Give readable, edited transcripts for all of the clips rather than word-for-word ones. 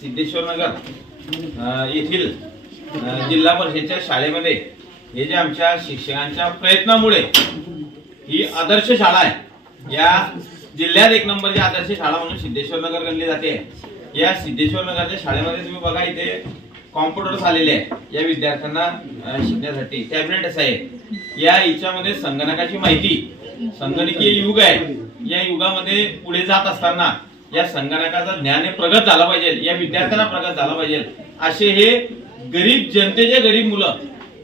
सिद्धेश्वर नगर येथील जिल्हा परिषदेच्या शाळेमध्ये हे जे आमच्या शिक्षकांच्या प्रयत्नामुळे ही आदर्श शाळा आहे, या जिल्ह्यात एक नंबरची आदर्श शाळा म्हणून सिद्धेश्वर नगर गणली जाते। या सिद्धेश्वर नगरच्या शाळेमध्ये तुम्ही बघा, इथे कॉम्प्युटर्स आलेले आहे या विद्यार्थ्यांना शिकण्यासाठी, टॅबलेट्स आहे। या याच्यामध्ये संगणकाची माहिती, संगणकीय युग आहे, या युगामध्ये पुढे जात असताना या संगणकाचं ज्ञान हे प्रगत झालं पाहिजे, या विद्यार्थ्यांना प्रगत झालं पाहिजे, असे हे गरीब जनतेचे गरीब मुलं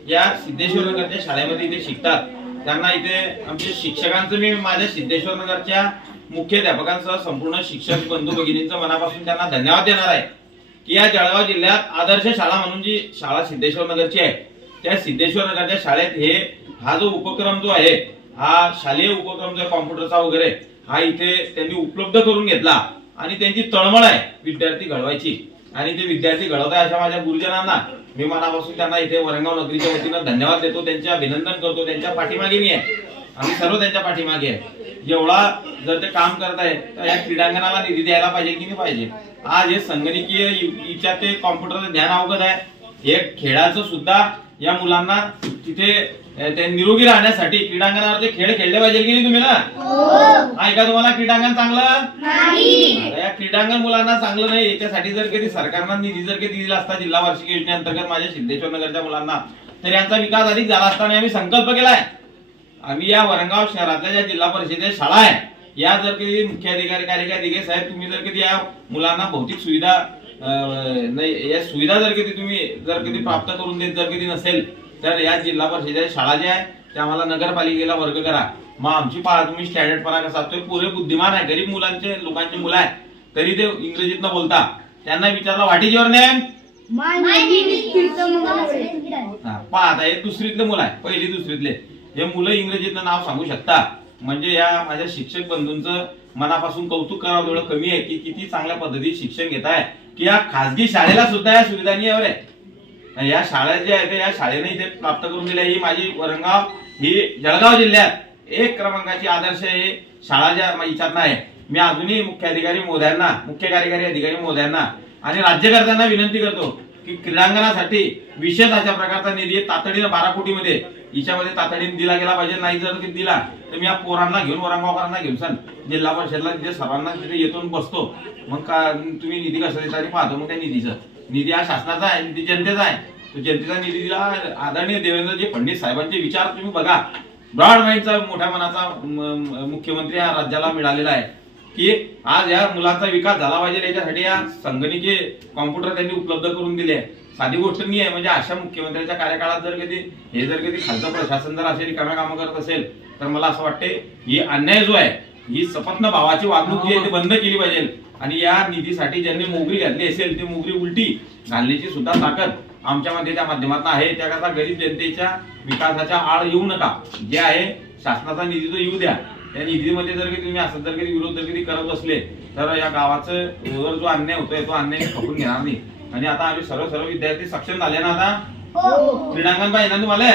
या सिद्धेश्वर नगरच्या शाळेमध्ये इथे शिकतात। त्यांना इथे आमच्या शिक्षकांचं, मी माझ्या सिद्धेश्वर नगरच्या मुख्याध्यापकांसह संपूर्ण शिक्षक बंधू भगिनींचं मनापासून त्यांना धन्यवाद देणार आहे की या जळगाव जिल्ह्यात आदर्श शाळा म्हणून जी शाळा सिद्धेश्वर नगरची आहे, त्या सिद्धेश्वर नगरच्या शाळेत हा जो उपक्रम जो आहे, हा शालेय उपक्रम जो कॉम्प्युटरचा वगैरे, हा इथे त्यांनी उपलब्ध करून घेतला आणि त्यांची तळमळ आहे विद्यार्थी घडवायची, आणि ते विद्यार्थी घडवताय अशा माझ्या गुरुजनांना मी मनापासून त्यांना इथे वरंगाव नगरीच्या वतीनं धन्यवाद देतो, त्यांचे अभिनंदन करतो। त्यांच्या पाठीमागे मी आहे, आम्ही सर्व त्यांच्या पाठीमागे आहे। एवढा जर ते काम करत आहे तर या क्रीडांगणाला निधी द्यायला पाहिजे की नाही पाहिजे। आज हे संगणकीय युगाच्या ते कॉम्प्युटरचं ज्ञान अवगत आहे, हे खेळाचं सुद्धा या मुलांना तिथे ते निरोगी राहण्यासाठी क्रीडांगणावरचे खेळ खेळले पाहिजे की नाही तुम्ही ना? आहे का तुम्हाला क्रीडांगण चांगलं नाही? या क्रीडांगण मुलांना चांगलं नाही, याच्यासाठी जर कधी सरकारनं निधी जर कधी दिला असता जिल्हा वार्षिक योजनेअंतर्गत माझ्या सिद्धेश्वर नगरच्या मुलांना, तर यांचा विकास अधिक झाला असता। आणि आम्ही संकल्प केलाय, आम्ही या वरंगाव शहरातल्या ज्या जिल्हा परिषदेच्या शाळा आहे, या जर कधी मुख्याधिकारी कार्यकारी साहेब तुम्ही जर कधी या मुलांना भौतिक सुविधा नाही, या सुविधा जर कधी तुम्ही जर कधी प्राप्त करून देत जर कधी नसेल, तर या जिल्हा परिषदेच्या शाळा ज्या आहे त्या आम्हाला नगरपालिकेला वर्ग करा। मग आमची तुम्ही स्टँडर्डपणा कसा असतो, पुरे बुद्धिमान आहे, गरीब मुलांचे लोकांची मुलं आहे, तरी ते इंग्रजीतनं बोलता, त्यांना विचारलं व्हॉट इज युअर नेम, आता हे दुसरीतले मुलं आहे, पहिली दुसरीतले हे मुलं इंग्रजीतलं नाव सांगू शकता, म्हणजे या माझ्या शिक्षक बंधूंचं मनापासून कौतुक करावं एवढं कमी आहे की किती चांगल्या पद्धतीत शिक्षण घेत आहे, की या खासगी शाळेला सुद्धा या सुविधा नाही आहे। या शाळा ज्या आहेत या शाळेने इथे प्राप्त करून दिल्या, ही माझी वरंगाव ही जळगाव जिल्ह्यात एक क्रमांकाची आदर्श हे शाळा ज्या हिच्यात आहे। मी अजूनही मुख्याधिकारी महोदयांना, मुख्य कार्यकारी अधिकारी महोदयांना आणि राज्यकर्त्यांना विनंती करतो की क्रीडांगणासाठी विशेष अशा प्रकारचा निधी तातडीनं 12 कोटीमध्ये हिच्यामध्ये तातडीने दिला गेला पाहिजे। नाही जर दिला तर मी या पोरांना घेऊन, वरंगावकरांना घेऊन जिल्हा परिषदला तिथे सर्वांना तिथे येऊन बसतो, मग का तुम्ही निधी कसा देता आणि पाहतो। मग त्या निधी हा शासनाचा आहे, निधी जनतेचा आहे, तो जनतेचा निधी दिला। आदरणीय देवेंद्रजी फडणवीस साहेबांचे विचार तुम्ही बघा, ब्रॉड माइंडचा मोठ्या मनाचा मुख्यमंत्री या राज्याला मिळालेला आहे की आज या मुलांचा विकास झाला पाहिजे, याच्यासाठी या संगणकीय कॉम्प्युटर त्यांनी उपलब्ध करून दिले। साधी गोष्ट नाही आहे, म्हणजे अशा मुख्यमंत्र्यांच्या कार्यकाळात जर कधी खालचं प्रशासन जर असे रिकाम्या कामं करत असेल तर मला असं वाटते ही अन्याय जो आहे, ही सपत्न भावाची वागणूक जी आहे ती बंद केली पाहिजे। आणि या निधीसाठी ज्यांनी मोगरी घातली असेल ती मोगरी उलटी घालण्याची सुद्धा ताकद आमच्यामध्ये त्या माध्यमातून आहे। त्याकरता गरीब जनतेच्या विकासाच्या आड येऊ नका, जे आहे शासनाचा निधी जो येऊ द्या, त्या निधीमध्ये जर कधी तुम्ही असं जर कधी विरोध जर कधी करत असले तर या गावाचं जो अन्याय होतोय तो अन्याय खपून घेणार नाही। आणि आता आम्ही सर्व विद्यार्थी सक्षम झाले ना, आता क्रीडांगण पाहिजे ना तुम्हाला?